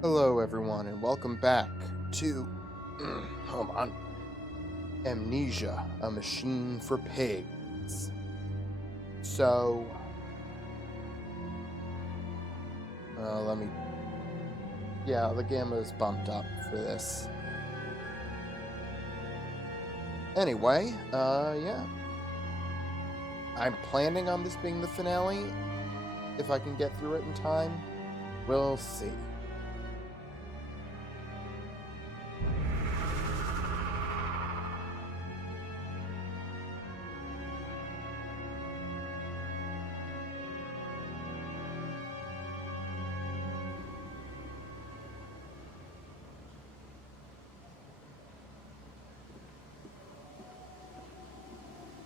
Hello, everyone, and welcome back to. Hold on. Amnesia, a machine for pigs. So. Let me. Yeah, the gamma is bumped up for this. Anyway, yeah. I'm planning on this being the finale. If I can get through it in time, we'll see.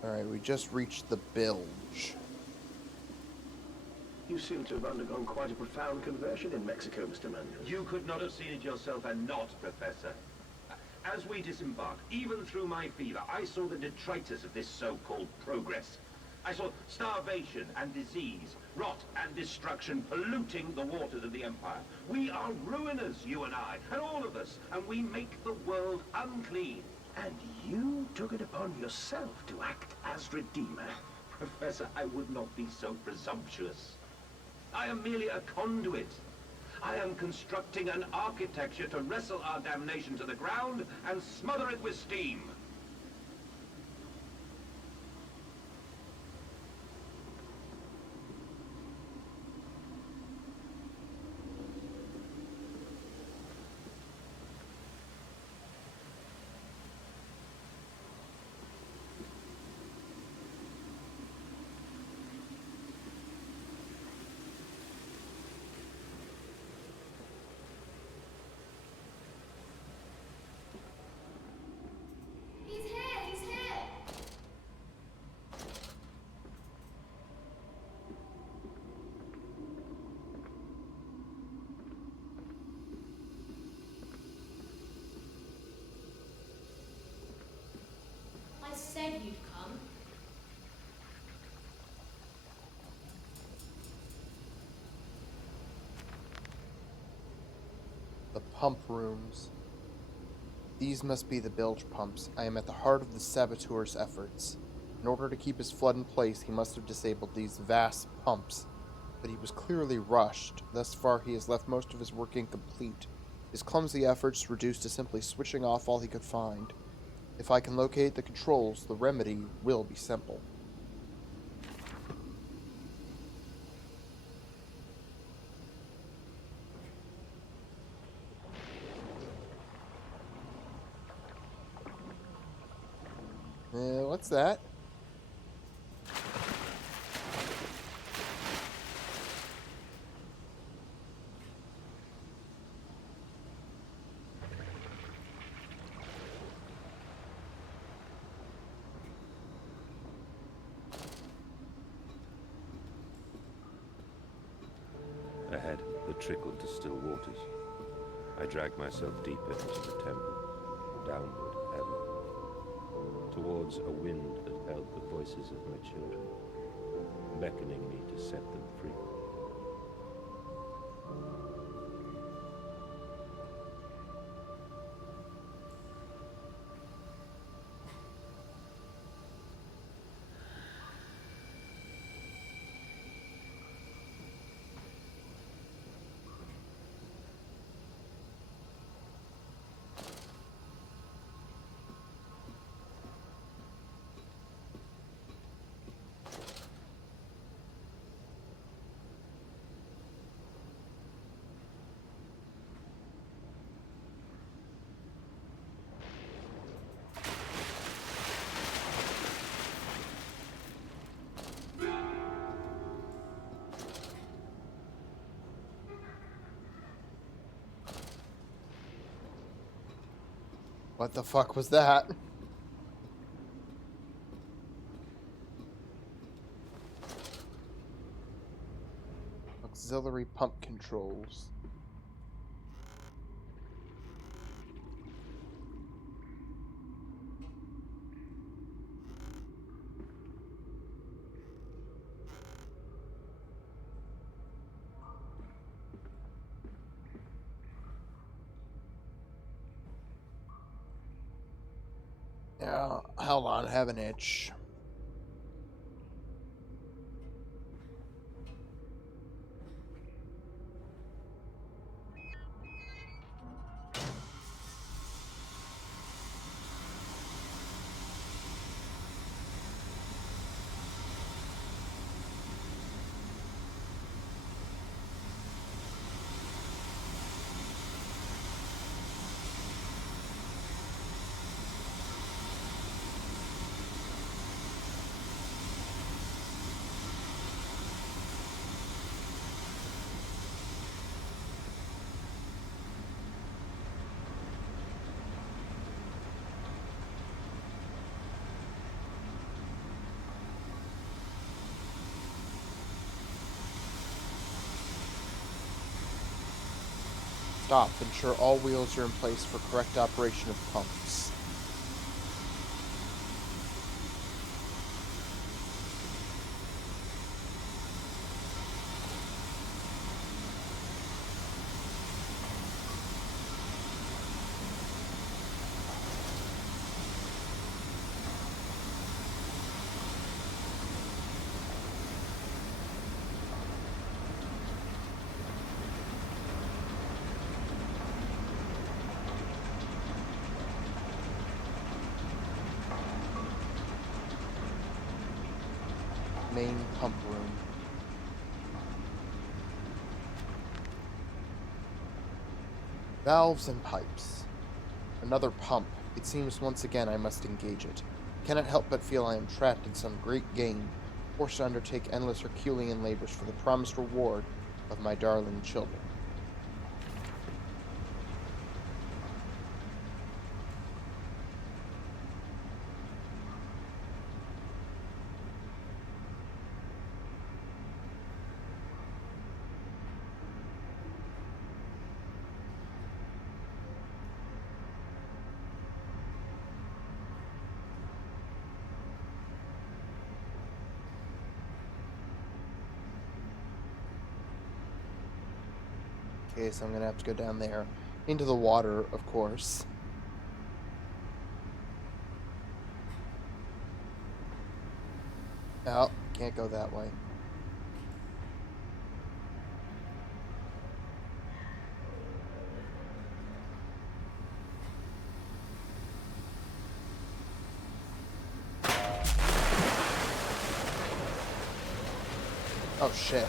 Alright, we just reached the bilge. You seem to have undergone quite a profound conversion in Mexico, Mr. Mandus. You could not have seen it yourself and not, Professor. As we disembarked, even through my fever, I saw the detritus of this so-called progress. I saw starvation and disease, rot and destruction polluting the waters of the Empire. We are ruiners, you and I, and all of us, and we make the world unclean. And you took it upon yourself to act as Redeemer? Professor, I would not be so presumptuous. I am merely a conduit. I am constructing an architecture to wrestle our damnation to the ground and smother it with steam. He's here! I said you'd come. The pump rooms. These must be the bilge pumps. I am at the heart of the Saboteur's efforts. In order to keep his flood in place, he must have disabled these vast pumps. But he was clearly rushed. Thus far, he has left most of his work incomplete. His clumsy efforts reduced to simply switching off all he could find. If I can locate the controls, the remedy will be simple. What's that? Ahead, the trickle to still waters. I dragged myself deeper into the temple, downward ever, towards a wind that held the voices of my children, beckoning me to set them free. What the fuck was that? Auxiliary pump controls. Yeah, hold on, I have an itch. Stop. Ensure all wheels are in place for correct operation of pumps. Main pump room. Valves and pipes. Another pump. It seems once again I must engage it. Cannot help but feel I am trapped in some great game, forced to undertake endless Herculean labors for the promised reward of my darling children. Okay, so I'm gonna have to go down there. Into the water, of course. Oh, can't go that way. Oh shit.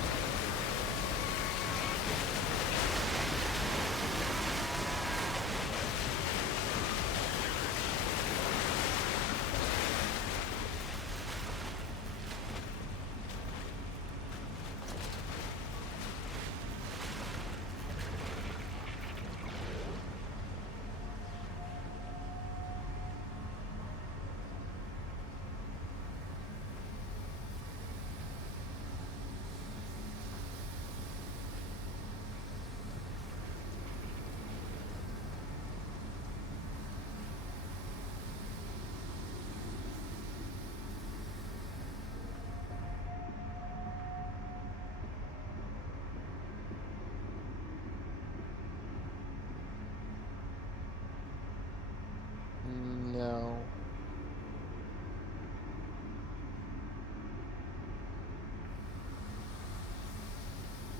No.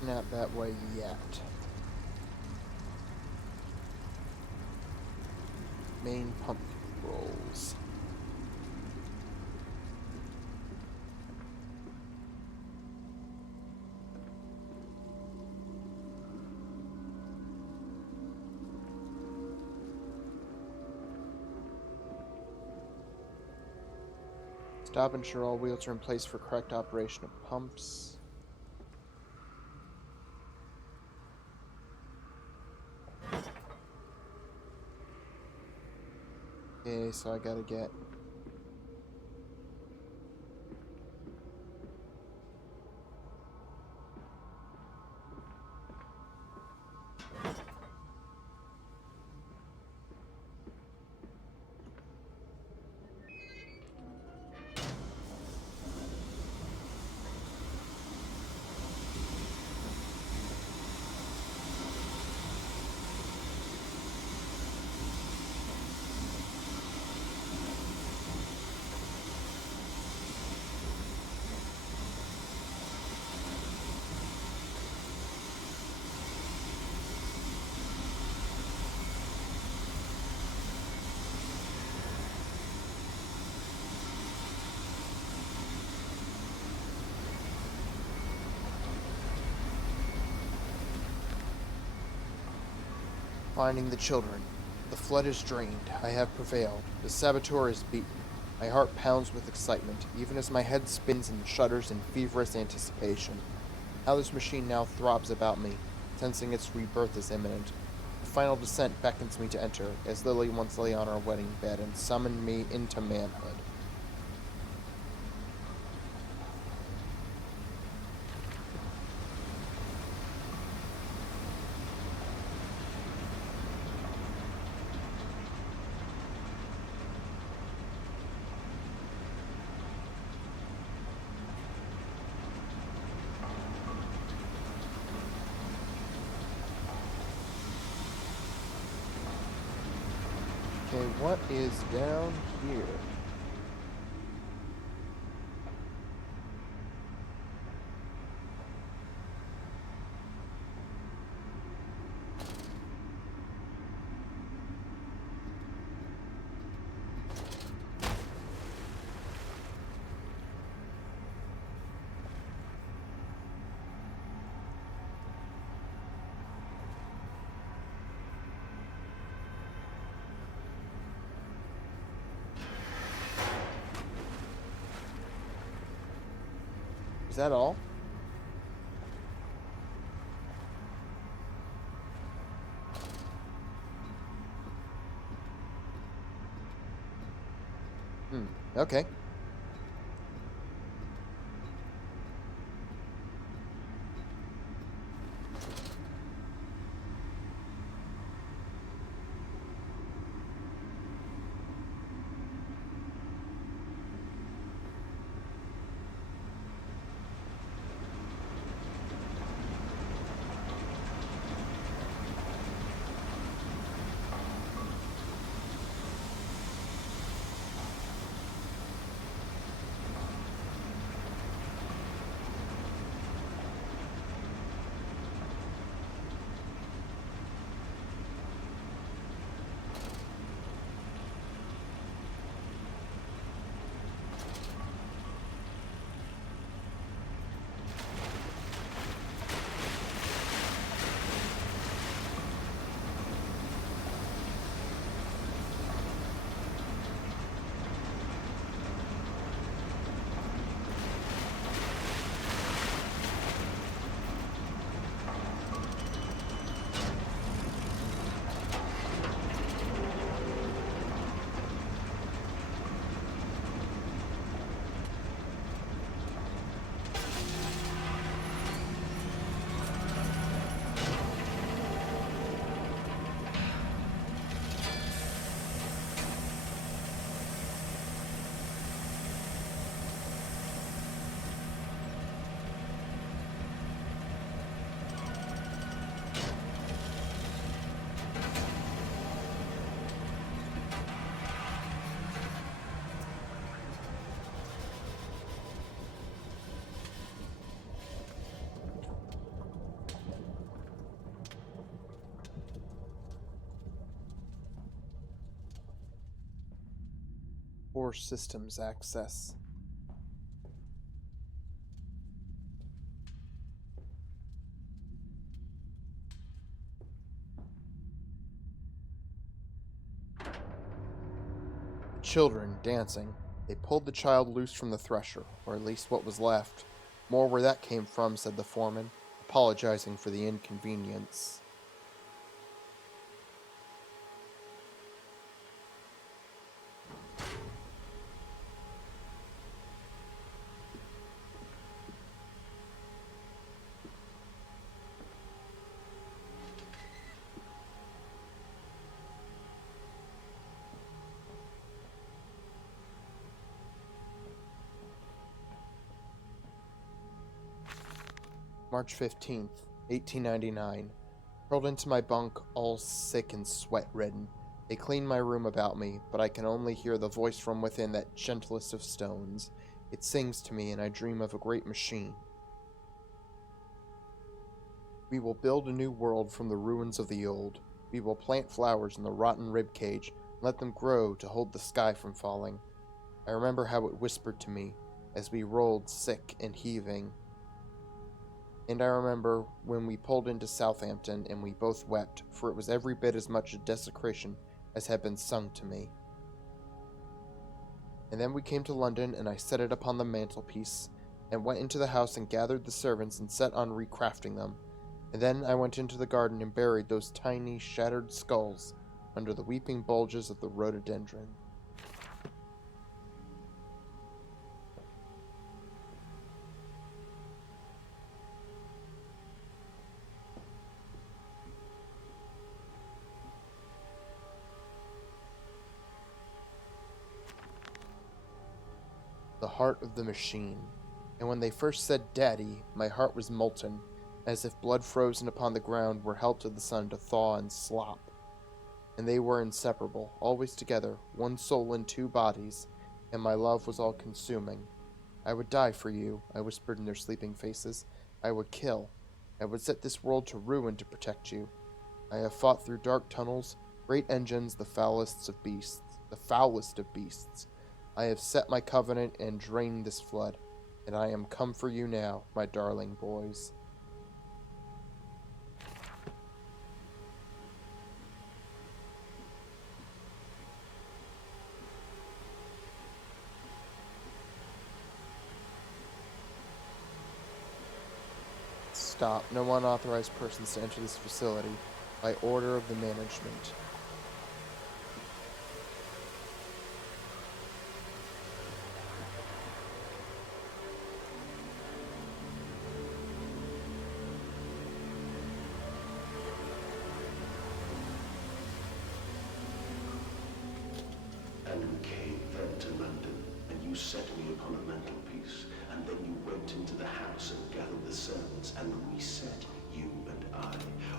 Not that way yet. Main pump controls. Stop, ensure all wheels are in place for correct operation of pumps. Okay, so I gotta get... Finding the children. The flood is drained. I have prevailed. The saboteur is beaten. My heart pounds with excitement, even as my head spins and shudders in feverish anticipation. How this machine now throbs about me, sensing its rebirth is imminent. The final descent beckons me to enter, as Lily once lay on our wedding bed and summoned me into manhood. Okay, what is down here? Is that all? Okay. Core systems access. The children dancing. They pulled the child loose from the thresher, or at least what was left. More where that came from, said the foreman, apologizing for the inconvenience. March 15th, 1899. Curled into my bunk, all sick and sweat-ridden. They clean my room about me, but I can only hear the voice from within that gentlest of stones. It sings to me, and I dream of a great machine. We will build a new world from the ruins of the old. We will plant flowers in the rotten ribcage, and let them grow to hold the sky from falling. I remember how it whispered to me, as we rolled sick and heaving. And I remember when we pulled into Southampton and we both wept, for it was every bit as much a desecration as had been sung to me. And then we came to London, and I set it upon the mantelpiece, and went into the house and gathered the servants and set on recrafting them. And then I went into the garden and buried those tiny, shattered skulls under the weeping bulges of the rhododendron. The heart of the machine. And when they first said "Daddy," my heart was molten, as if blood frozen upon the ground were held to the sun to thaw and slop. And they were inseparable, always together, one soul in two bodies, and my love was all-consuming. I would die for you, I whispered in their sleeping faces. I would kill. I would set this world to ruin to protect you. I have fought through dark tunnels, great engines, the foulest of beasts. I have set my covenant and drained this flood, and I am come for you now, my darling boys. Stop. No unauthorized persons to enter this facility, by order of the management. And we came then to London, and you set me upon a mantelpiece, and then you went into the house and gathered the servants, and reset you and I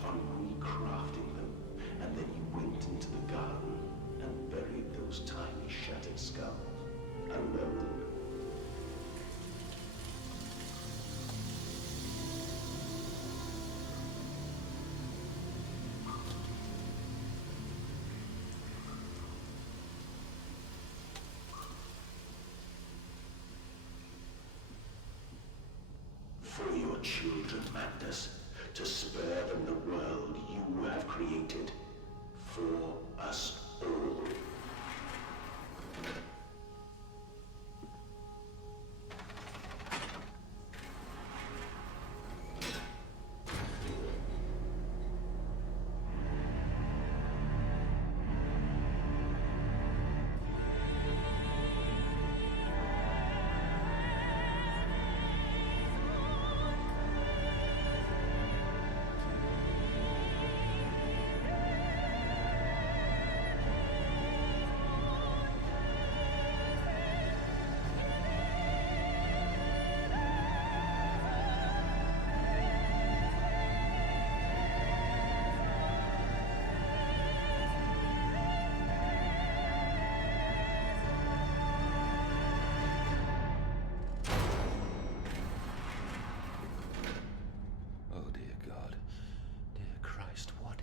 on recrafting them, and then you went into the garden and buried those tiny shattered skulls, alone. For your children, Mandus, to spare them the world you have created. For us all.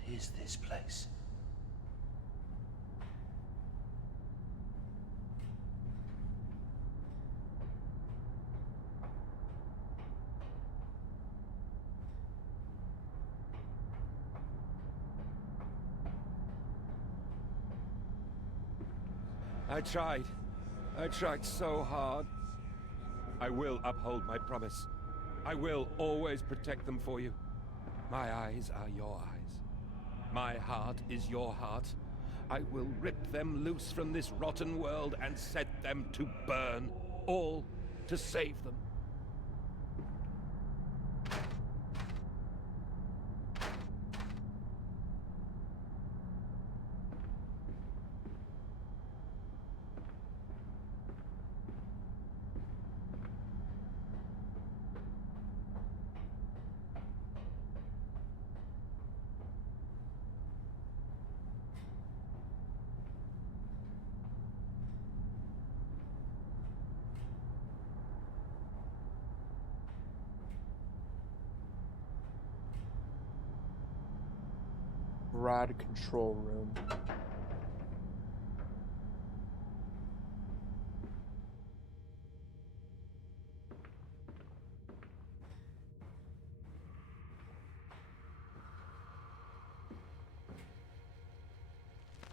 Is this place? I tried so hard. I will uphold my promise. I will always protect them for you. My eyes are your eyes. My heart is your heart. I will rip them loose from this rotten world and set them to burn, all to save them. Rod control room.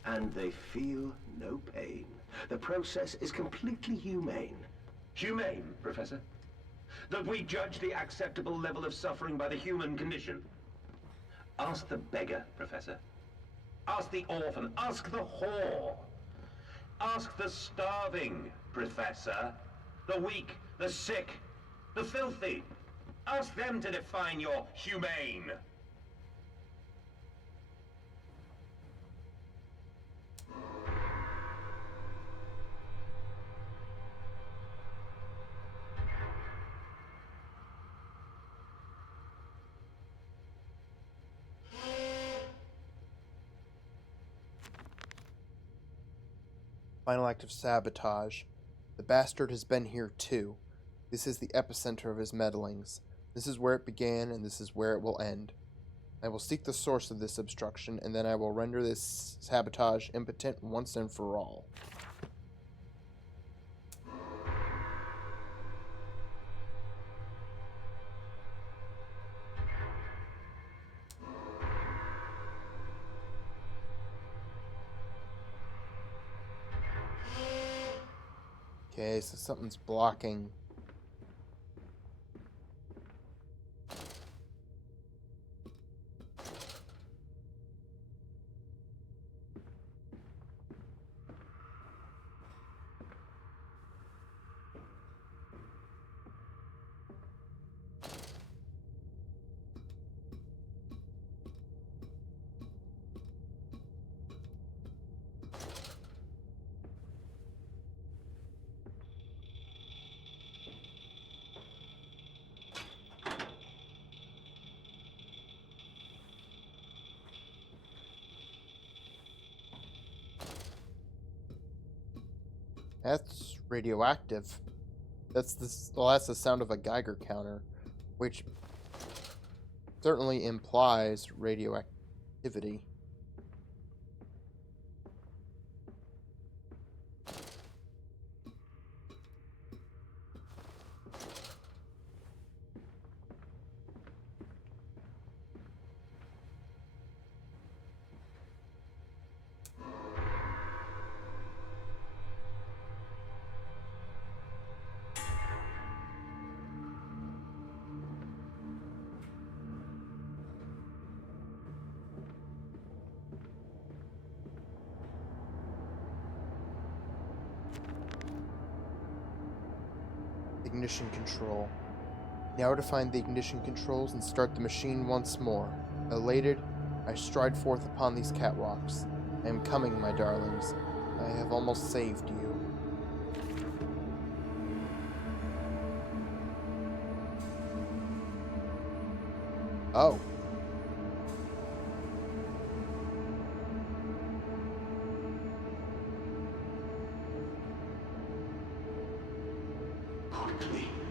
And they feel no pain. The process is completely humane. Humane, Professor? That we judge the acceptable level of suffering by the human condition? Ask the beggar, Professor. Ask the orphan. Ask the whore. Ask the starving, Professor. The weak, the sick, the filthy. Ask them to define your humane. Final act of sabotage. The bastard has been here too. This is the epicenter of his meddlings. This is where it began, and this is where it will end. I will seek the source of this obstruction, and then I will render this sabotage impotent once and for all. Okay, so something's blocking. That's radioactive. That's the sound of a Geiger counter, which certainly implies radioactivity. Ignition control. Now to find the ignition controls and start the machine once more. Elated, I stride forth upon these catwalks. I am coming, my darlings. I have almost saved you. Oh.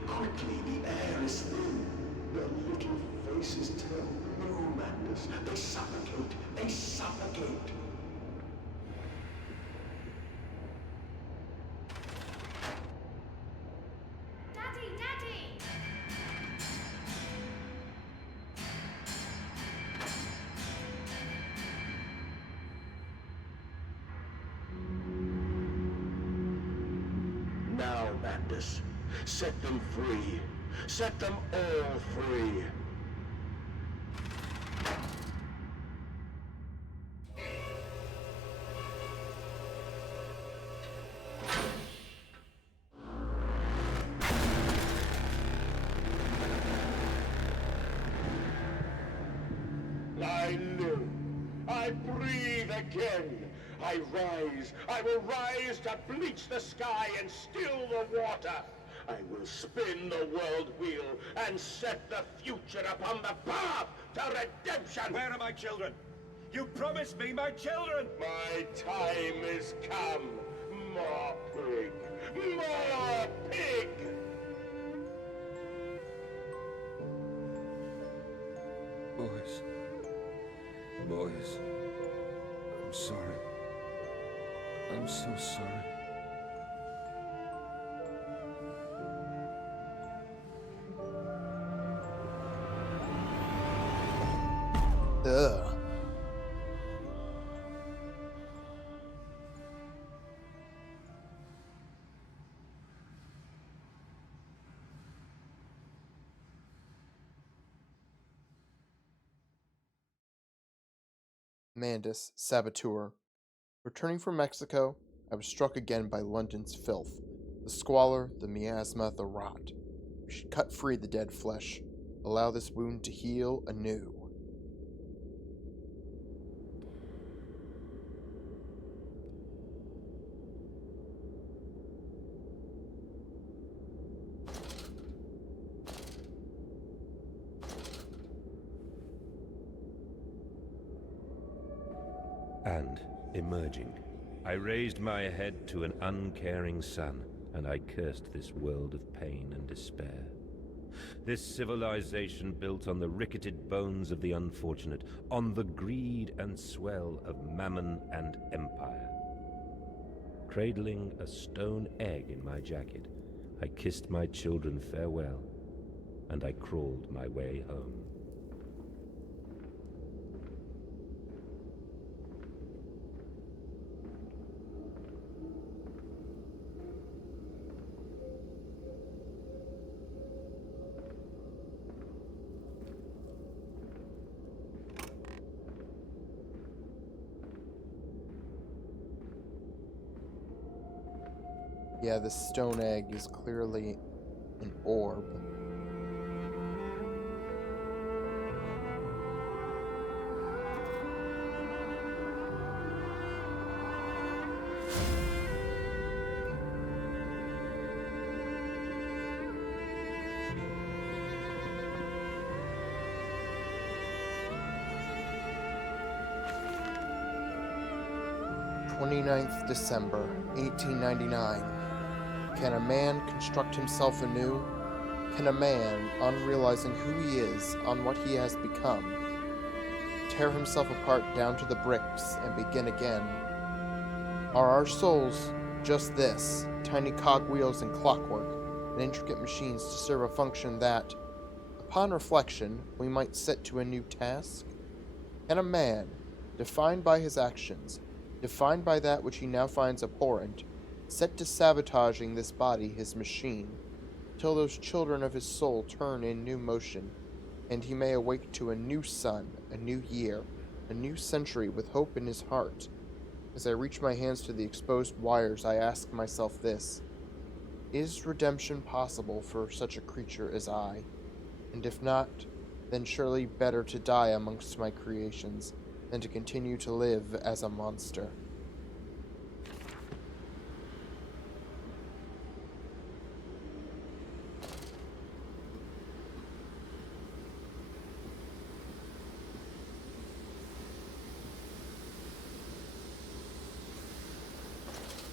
Quickly, the air is thin. Their little faces turn blue, Mandus. They suffocate. Daddy! Now, Mandus, set them free. Set them all free. I live. I breathe again. I rise. I will rise to bleach the sky and still the water. I will spin the world wheel and set the future upon the path to redemption. Where are my children? You promised me my children! My time is come. More pig. More pig. Boys, I'm sorry. I'm so sorry. Ugh. Mandus, Saboteur. Returning from Mexico, I was struck again by London's filth. The squalor, the miasma, the rot. We should cut free the dead flesh. Allow this wound to heal anew. And, emerging, I raised my head to an uncaring sun, and I cursed this world of pain and despair. This civilization built on the ricketed bones of the unfortunate, on the greed and swell of mammon and empire. Cradling a stone egg in my jacket, I kissed my children farewell, and I crawled my way home. Yeah, this stone egg is clearly an orb. December 29th, 1899. Can a man construct himself anew? Can a man, unrealizing who he is, on what he has become, tear himself apart down to the bricks and begin again? Are our souls just this, tiny cogwheels and clockwork, and intricate machines to serve a function that, upon reflection, we might set to a new task? Can a man, defined by his actions, defined by that which he now finds abhorrent, set to sabotaging this body, his machine, till those children of his soul turn in new motion, and he may awake to a new sun, a new year, a new century with hope in his heart? As I reach my hands to the exposed wires, I ask myself this: is redemption possible for such a creature as I? And if not, then surely better to die amongst my creations than to continue to live as a monster.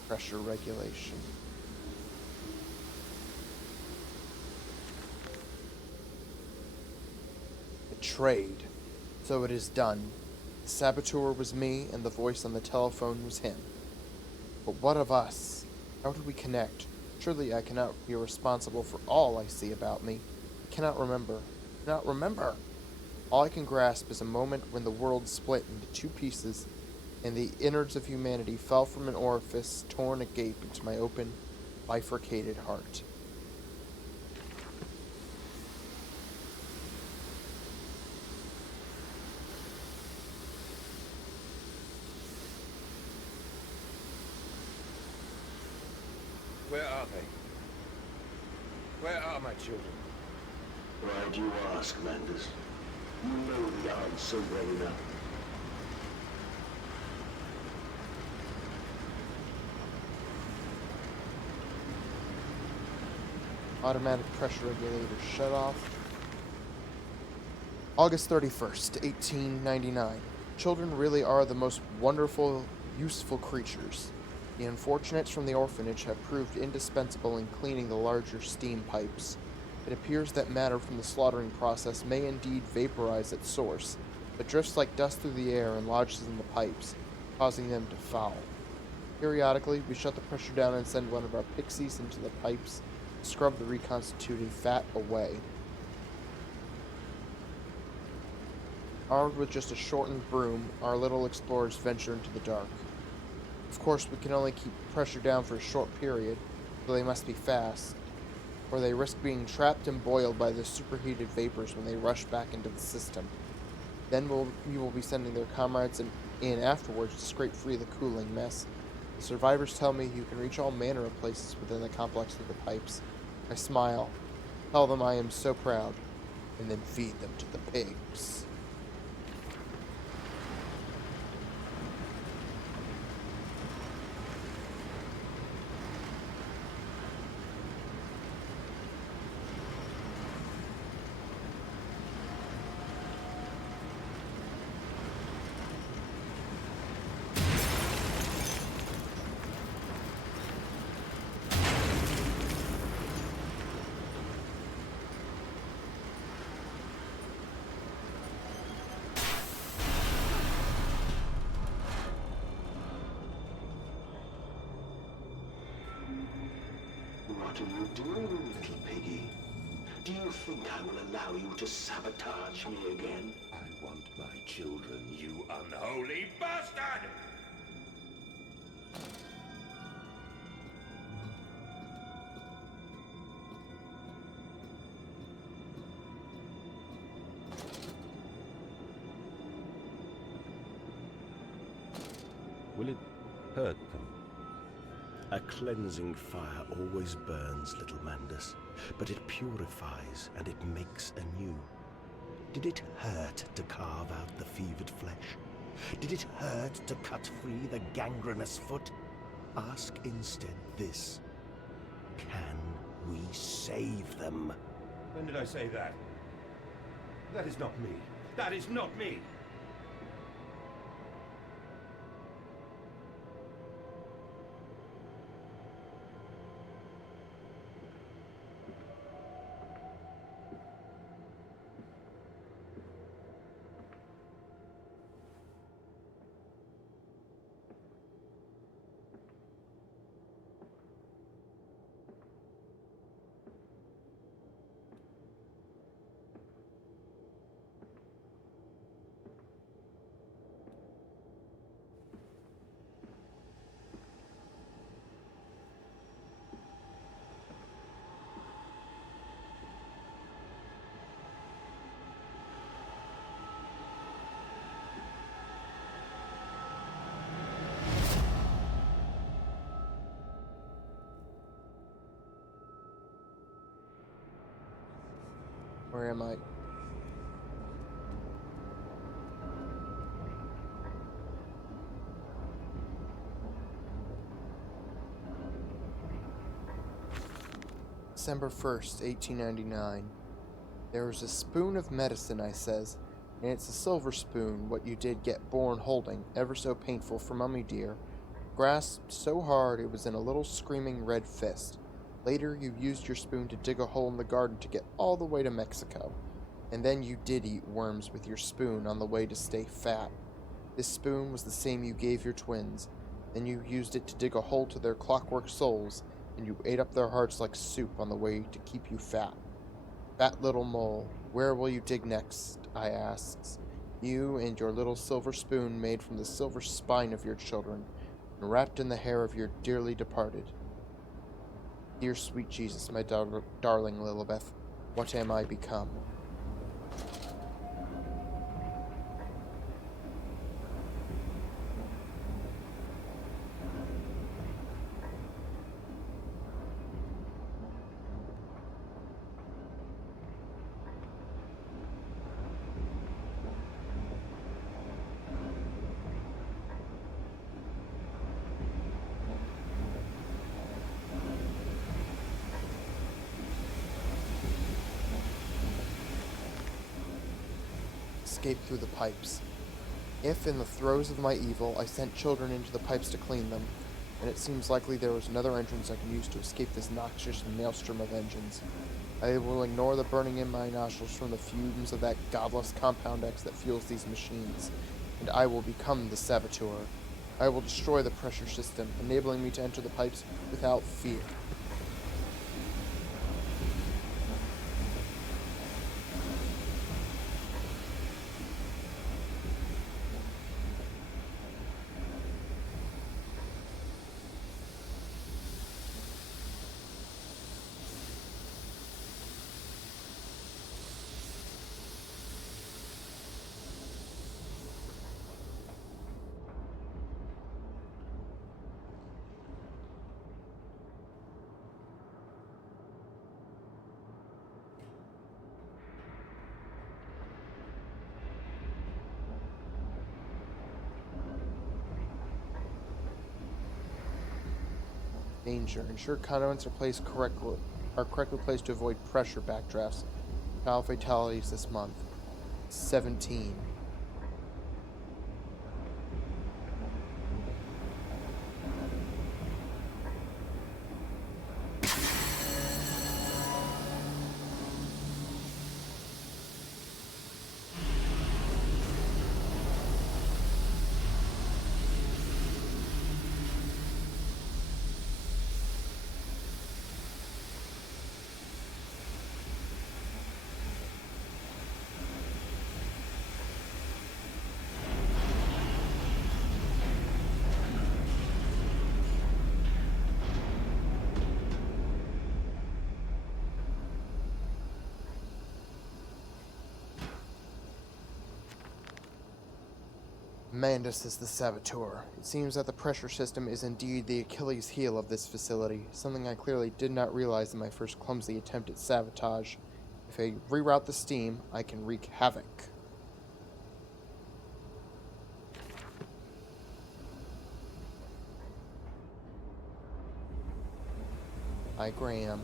Pressure regulation. Betrayed. So it is done. The saboteur was me, and the voice on the telephone was him. But what of us? How did we connect? Surely I cannot be responsible for all I see about me. I cannot remember. All I can grasp is a moment when the world split into two pieces, and the innards of humanity fell from an orifice torn agape into my open, bifurcated heart. Where are they? Where are my children? Why do you ask, Mandus? You know the answer well enough. Automatic pressure regulator shut off. August 31st, 1899. Children really are the most wonderful, useful creatures. The unfortunates from the orphanage have proved indispensable in cleaning the larger steam pipes. It appears that matter from the slaughtering process may indeed vaporize at source, but drifts like dust through the air and lodges in the pipes, causing them to foul. Periodically, we shut the pressure down and send one of our pixies into the pipes to scrub the reconstituted fat away. Armed with just a shortened broom, our little explorers venture into the dark. Of course, we can only keep pressure down for a short period, so they must be fast, or they risk being trapped and boiled by the superheated vapors when they rush back into the system. Then we will be sending their comrades in afterwards to scrape free of the cooling mess. The survivors tell me you can reach all manner of places within the complex through the pipes. I smile, tell them I am so proud, and then feed them to the pigs. What are you doing, little piggy? Do you think I will allow you to sabotage me again? I want my children, you unholy bastard! Will it hurt them? A cleansing fire always burns, little Mandus, but it purifies and it makes anew. Did it hurt to carve out the fevered flesh? Did it hurt to cut free the gangrenous foot? Ask instead this. Can we save them? When did I say that? That is not me. That is not me! Where am I? December 1st, 1899. There was a spoon of medicine, I says, and it's a silver spoon, what you did get born holding, ever so painful for Mummy dear. Grasped so hard it was in a little screaming red fist. Later, you used your spoon to dig a hole in the garden to get all the way to Mexico. And then you did eat worms with your spoon on the way to stay fat. This spoon was the same you gave your twins. Then you used it to dig a hole to their clockwork souls, and you ate up their hearts like soup on the way to keep you fat. Fat little mole, where will you dig next? I asks. You and your little silver spoon made from the silver spine of your children, and wrapped in the hair of your dearly departed. Dear sweet Jesus, my darling Lilibeth, what am I become? Escape through the pipes. If, in the throes of my evil, I sent children into the pipes to clean them, and it seems likely there was another entrance I can use to escape this noxious maelstrom of engines, I will ignore the burning in my nostrils from the fumes of that godless Compound X that fuels these machines, and I will become the Saboteur. I will destroy the pressure system, enabling me to enter the pipes without fear. Danger. Ensure conduits are correctly placed to avoid pressure backdrafts. Child fatalities this month. 17. Mandus is the Saboteur. It seems that the pressure system is indeed the Achilles heel of this facility, something I clearly did not realize in my first clumsy attempt at sabotage. If I reroute the steam, I can wreak havoc. Hi, Graham.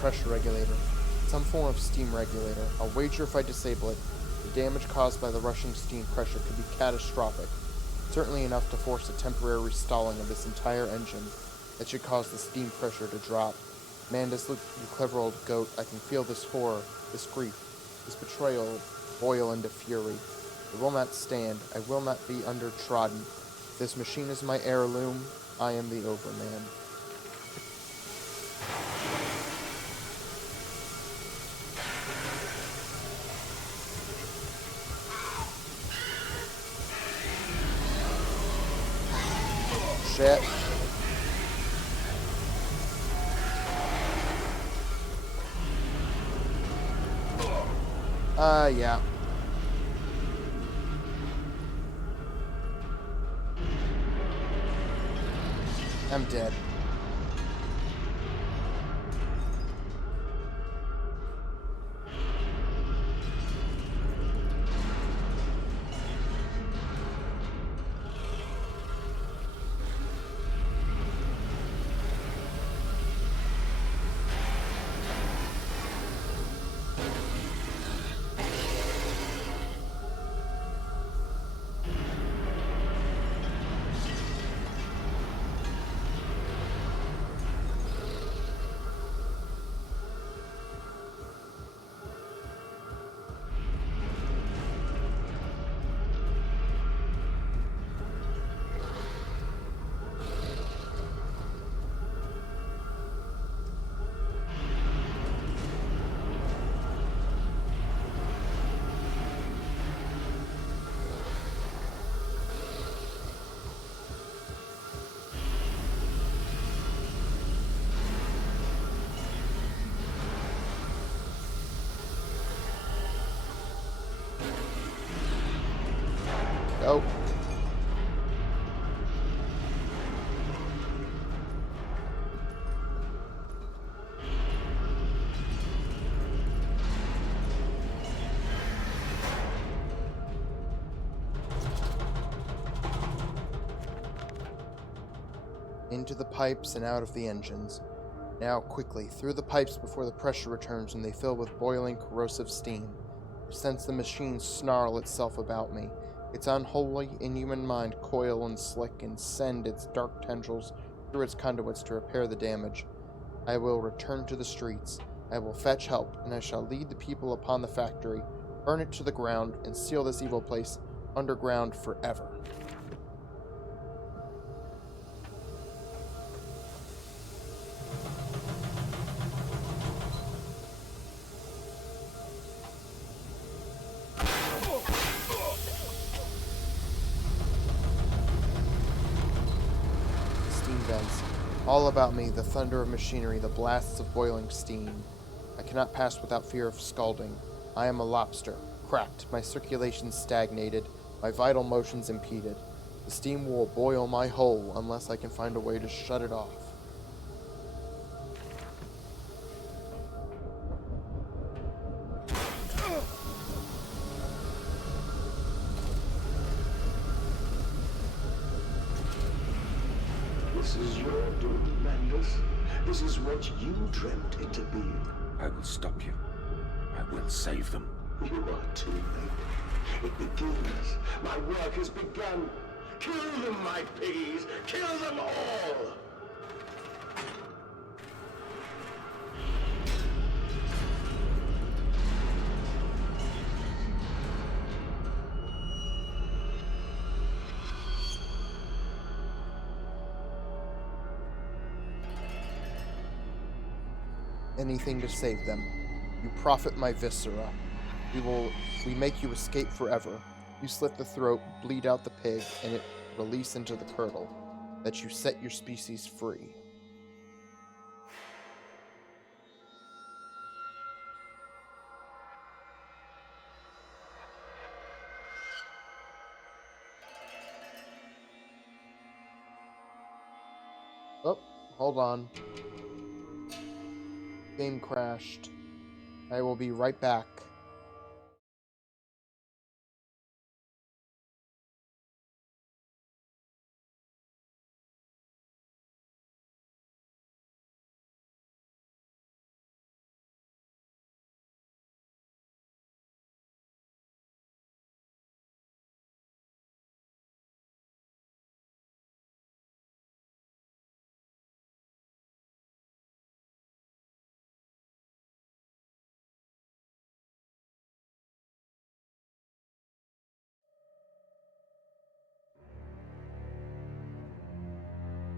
Pressure regulator. Some form of steam regulator. I'll wager if I disable it, the damage caused by the rushing steam pressure could be catastrophic. Certainly enough to force a temporary restalling of this entire engine that should cause the steam pressure to drop. Mandus, you clever old goat, I can feel this horror, this grief, this betrayal boil into fury. I will not stand. I will not be undertrodden. If this machine is my heirloom, I am the Overman. Shit. Yeah. I'm dead. Go. Into the pipes and out of the engines. Now quickly, through the pipes before the pressure returns and they fill with boiling, corrosive steam. I sense the machine snarl itself about me. Its unholy, inhuman mind coil and slick and send its dark tendrils through its conduits to repair the damage. I will return to the streets. I will fetch help, and I shall lead the people upon the factory, burn it to the ground, and seal this evil place underground forever. Steam vents. All about me, the thunder of machinery, the blasts of boiling steam. I cannot pass without fear of scalding. I am a lobster, cracked, my circulation stagnated, my vital motions impeded. The steam will boil my hull unless I can find a way to shut it off. This is your doing, Mandus. This is what you dreamt into being. I will stop you. I will save them. You are too late. It begins. My work has begun. Kill them, my piggies! Kill them all! Anything to save them. You profit my viscera. We make you escape forever. You slit the throat, bleed out the pig, and it release into the curdle, that you set your species free. Oh, hold on. Game crashed. I will be right back.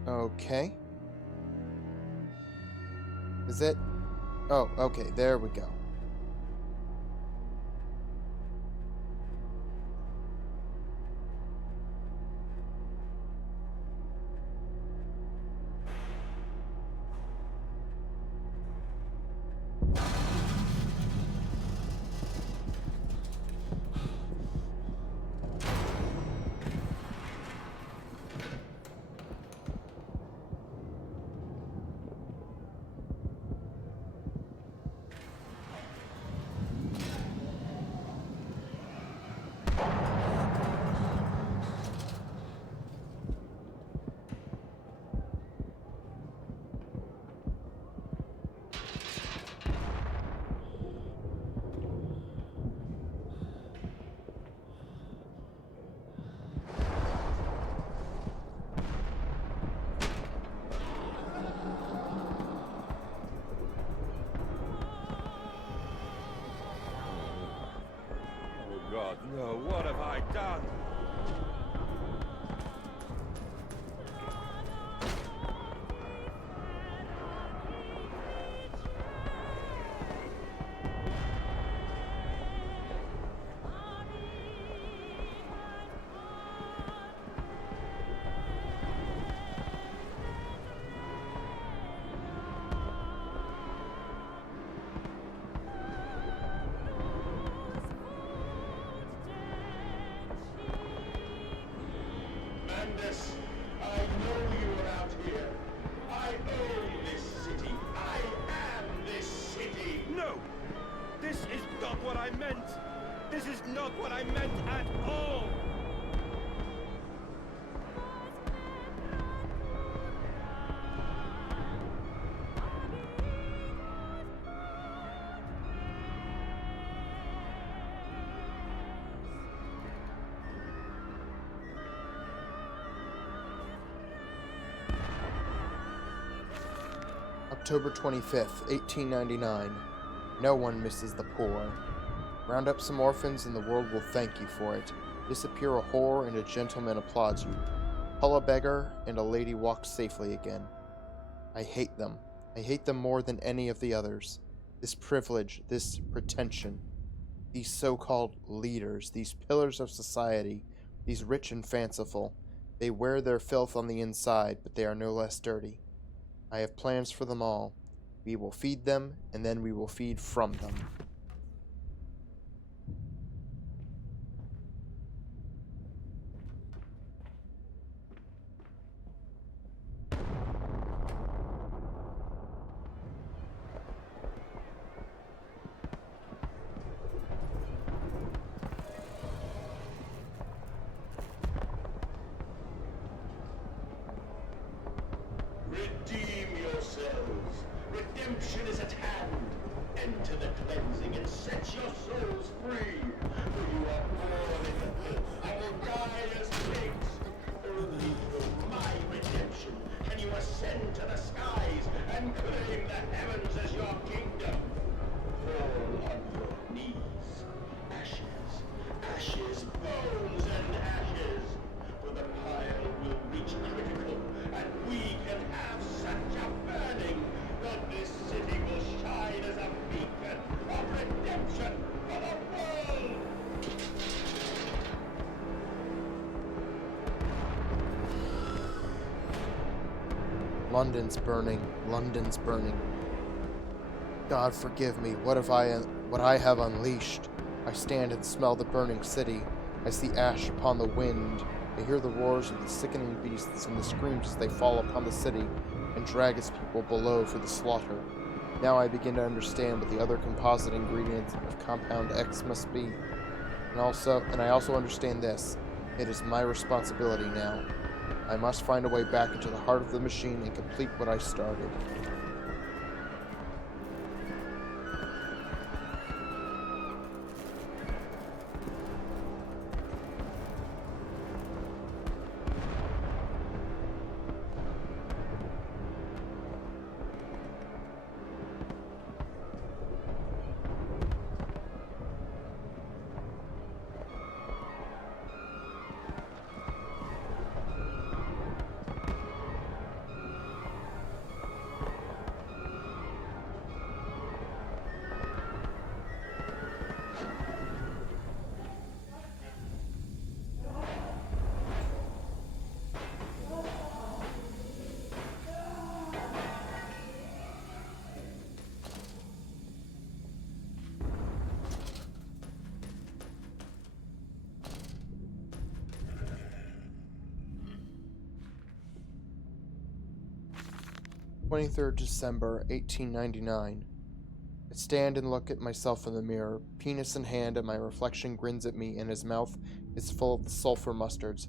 Okay. Is it? Oh, okay, there we go. God, no, what have I done? Mandus, I know you are out here. I own this city. I am this city. No! This is not what I meant! This is not what I meant at all! October 25th, 1899. No one misses the poor. Round up some orphans and the world will thank you for it. Disappear a whore and a gentleman applauds you. Pull a beggar and a lady walks safely again. I hate them. I hate them more than any of the others. This privilege, this pretension. These so-called leaders, these pillars of society, these rich and fanciful. They wear their filth on the inside, but they are no less dirty. I have plans for them all. We will feed them, and then we will feed from them. Redeem yourselves. Redemption is at hand. Enter the cleansing and set your souls free. For you are born in the filth and will die as pigs. Only through my redemption can you ascend to the skies and claim the heavens as your kingdom. Fall on your knees. Ashes, ashes, bones and ashes. For the pile will reach critical, and we can have such a burning that this city will shine as a beacon of redemption for the world! London's burning. London's burning. God forgive me. What I have unleashed? I stand and smell the burning city. I see ash upon the wind. I hear the roars of the sickening beasts and the screams as they fall upon the city and drag its people below for the slaughter. Now I begin to understand what the other composite ingredients of Compound X must be. And I also understand this. It is my responsibility now. I must find a way back into the heart of the machine and complete what I started. December 23rd, 1899. I stand and look at myself in the mirror, penis in hand, and my reflection grins at me, and his mouth is full of the sulfur mustards.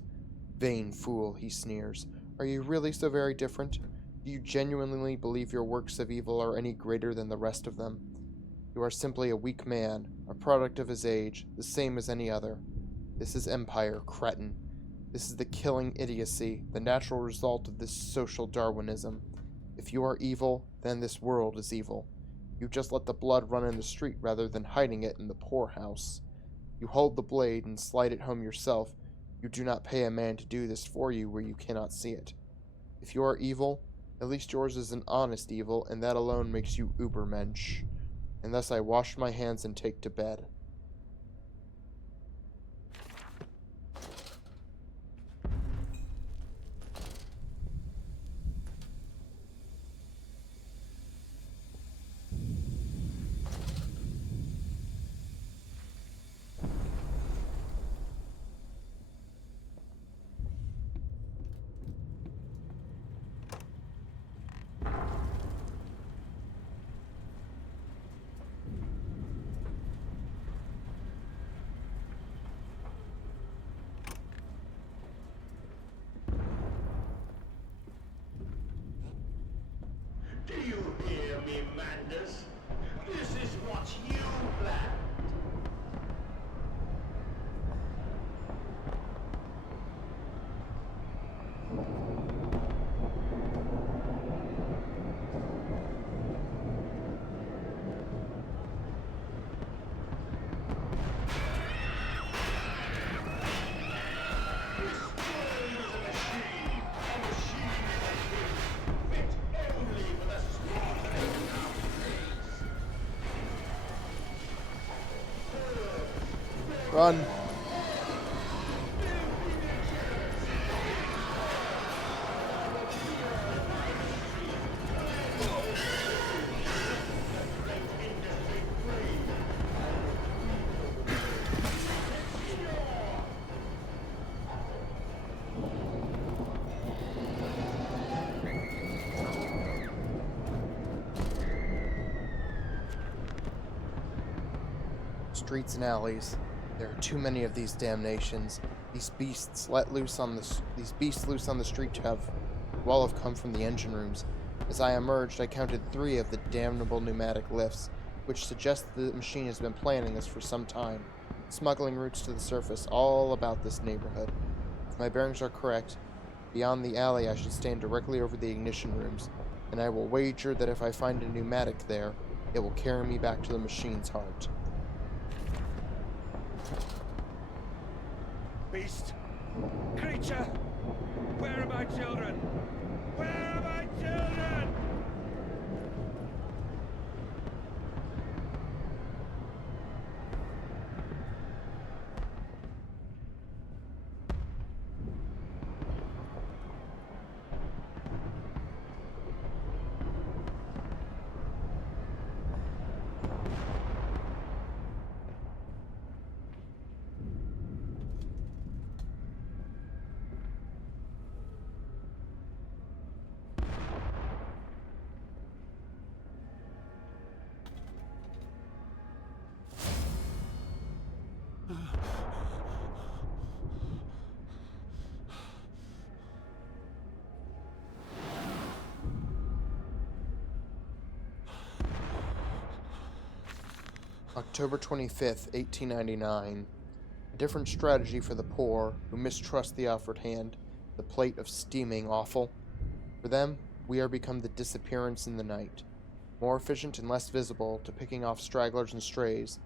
Vain fool, he sneers. Are you really so very different? Do you genuinely believe your works of evil are any greater than the rest of them? You are simply a weak man, a product of his age, the same as any other. This is empire, cretin. This is the killing idiocy, the natural result of this social Darwinism. If you are evil, then this world is evil. You just let the blood run in the street rather than hiding it in the poorhouse. You hold the blade and slide it home yourself. You do not pay a man to do this for you where you cannot see it. If you are evil, at least yours is an honest evil, and that alone makes you Ubermensch. And thus I wash my hands and take to bed. Run! Streets and alleys. There are too many of these damnations. These beasts loose on the street to have well have come from the engine rooms. As I emerged, I counted 3 of the damnable pneumatic lifts, which suggests the machine has been planning this for some time, smuggling routes to the surface all about this neighborhood. If my bearings are correct, beyond the alley I should stand directly over the ignition rooms, and I will wager that if I find a pneumatic there, it will carry me back to the machine's heart. Beast! Creature! Where are my children? Where are my children? October 25th, 1899. A different strategy for the poor, who mistrust the offered hand, the plate of steaming offal. For them, we are become the disappearance in the night. More efficient and less visible to picking off stragglers and strays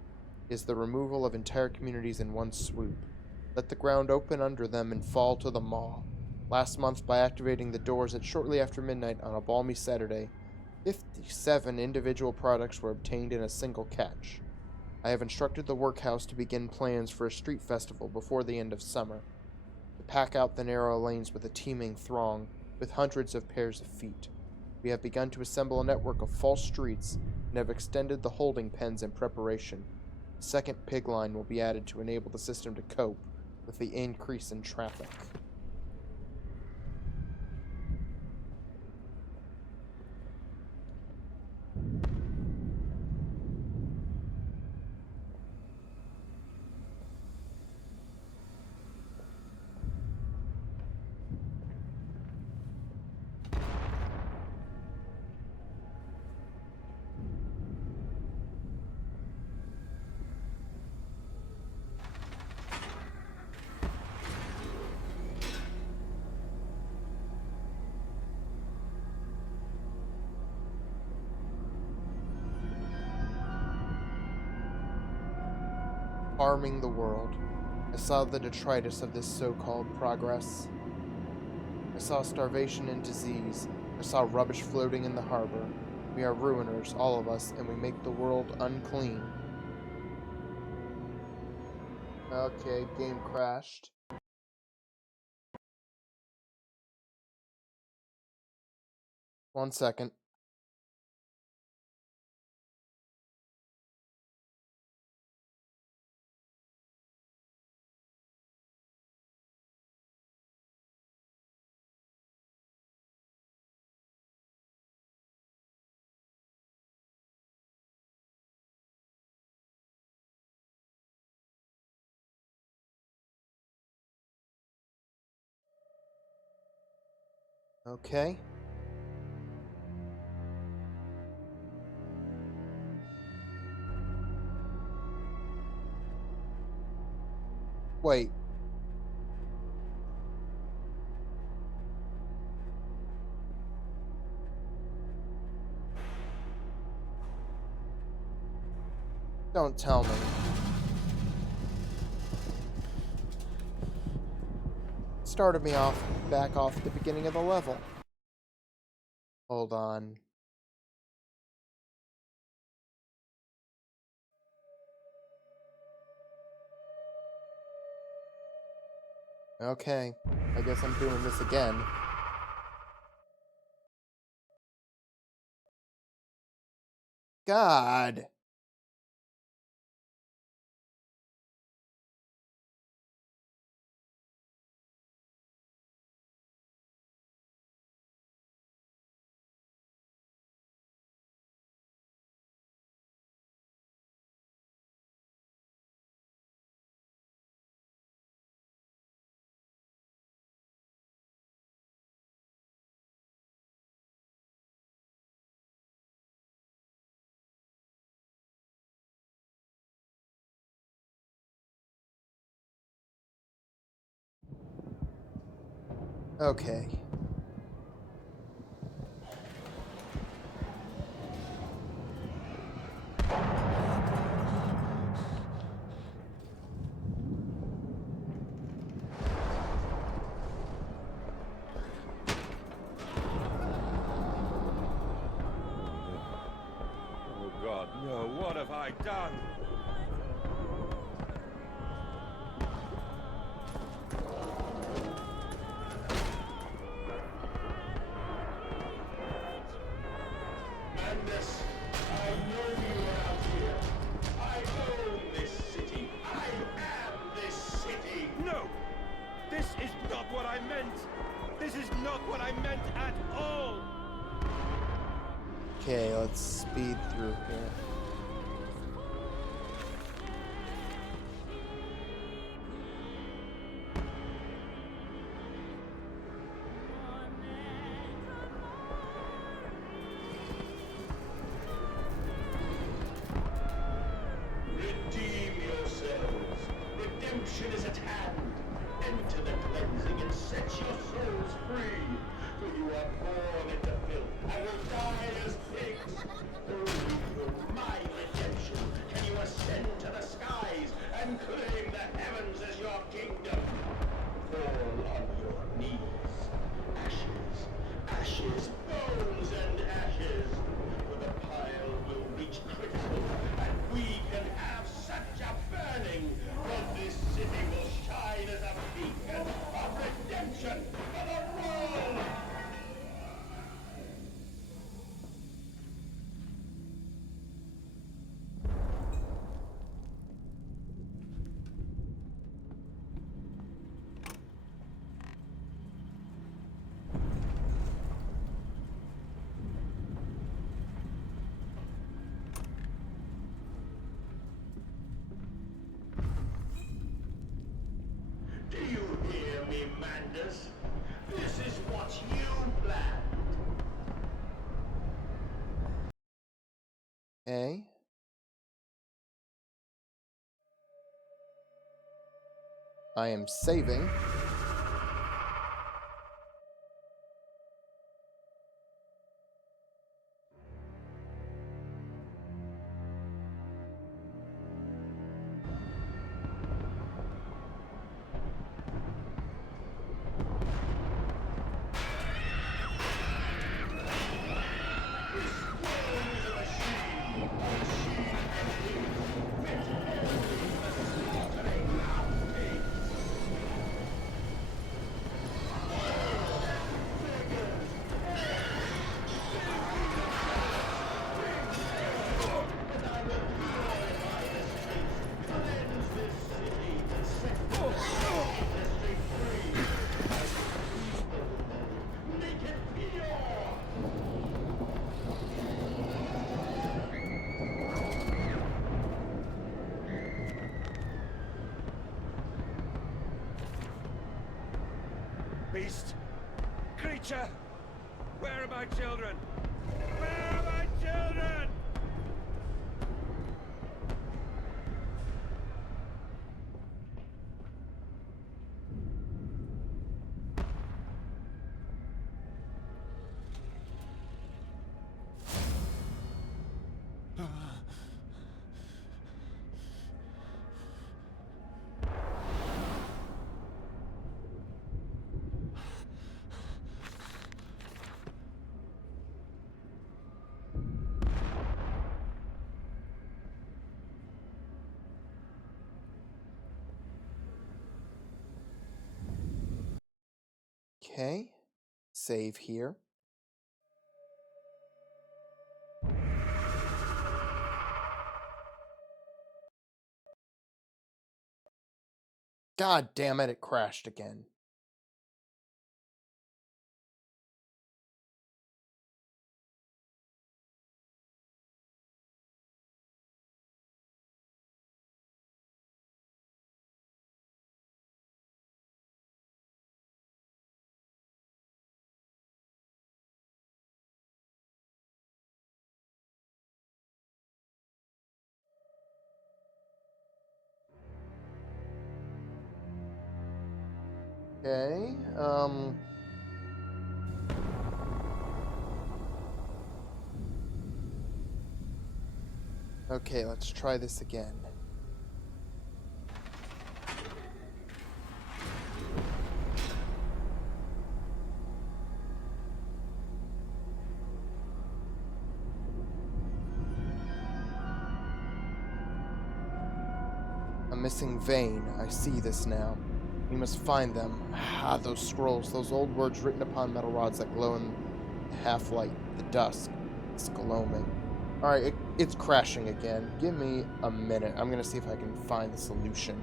is the removal of entire communities in one swoop. Let the ground open under them and fall to the maw. Last month, by activating the doors at shortly after midnight on a balmy Saturday, 57 individual products were obtained in a single catch. I have instructed the workhouse to begin plans for a street festival before the end of summer, to pack out the narrow lanes with a teeming throng, with hundreds of pairs of feet. We have begun to assemble a network of false streets and have extended the holding pens in preparation. A second pig line will be added to enable the system to cope with the increase in traffic. Harming the world. I saw the detritus of this so-called progress. I saw starvation and disease. I saw rubbish floating in the harbor. We are ruiners, all of us, and we make the world unclean. Okay, game crashed. One second. Okay. Wait. Don't tell me. Started me off back off at the beginning of the level. Hold on. Okay, I guess I'm doing this again. God! Okay. Oh God, no, what have I done? Mandus, I know you out here. I own this city. I am this city. No! This is not what I meant! This is not what I meant at all! Okay, let's speed through here. Redeem yourselves. Redemption is at hand. Enter the cleansing and set your souls free. For you are born into filth and will die as pigs. Only through my redemption can you ascend to the skies and claim the heavens as your kingdom. Fall on your knees. Ashes, ashes, bones and ashes. For the pile will reach critical, and we can have such a burning that this city will shine as a beacon of redemption for the world! Do you hear me, Mandus? This is what you planned. Okay. I am saving. Beast! Creature! Where are my children? Where are my children? Okay. Save here. God damn it, it crashed again. Okay, okay, let's try this again. A missing vein. I see this now. We must find them. Ah, those scrolls, those old words written upon metal rods that glow in the half-light, the dusk. It's gloaming. Alright, it's crashing again. Give me a minute. I'm gonna see if I can find the solution.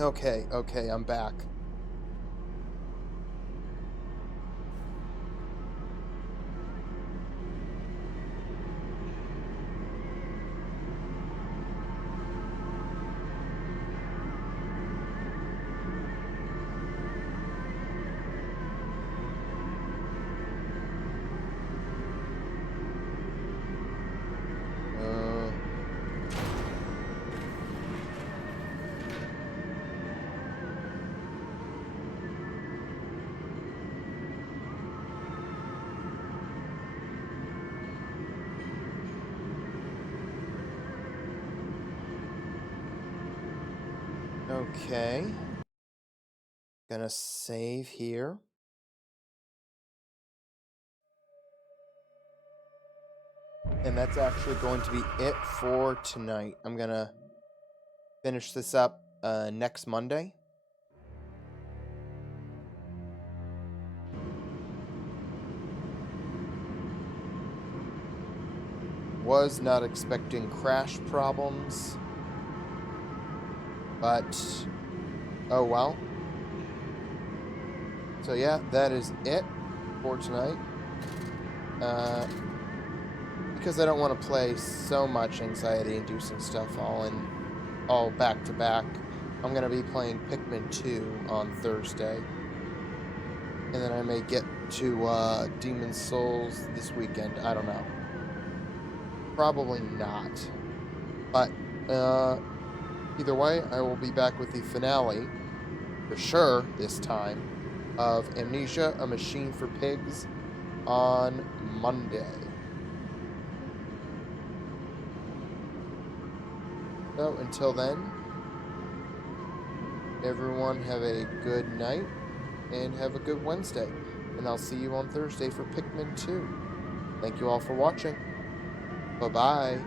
Okay, I'm back. Okay. Gonna save here. And that's actually going to be it for tonight. I'm gonna finish this up next Monday. Was not expecting crash problems, but oh well. So yeah, that is it for tonight. because I don't want to play so much anxiety-inducing stuff all back to back. I'm going to be playing Pikmin 2 on Thursday. And then I may get to Demon's Souls this weekend. I don't know. Probably not. But either way, I will be back with the finale, for sure this time, of Amnesia, A Machine for Pigs on Monday. So until then, everyone have a good night and have a good Wednesday. And I'll see you on Thursday for Pikmin 2. Thank you all for watching. Bye-bye.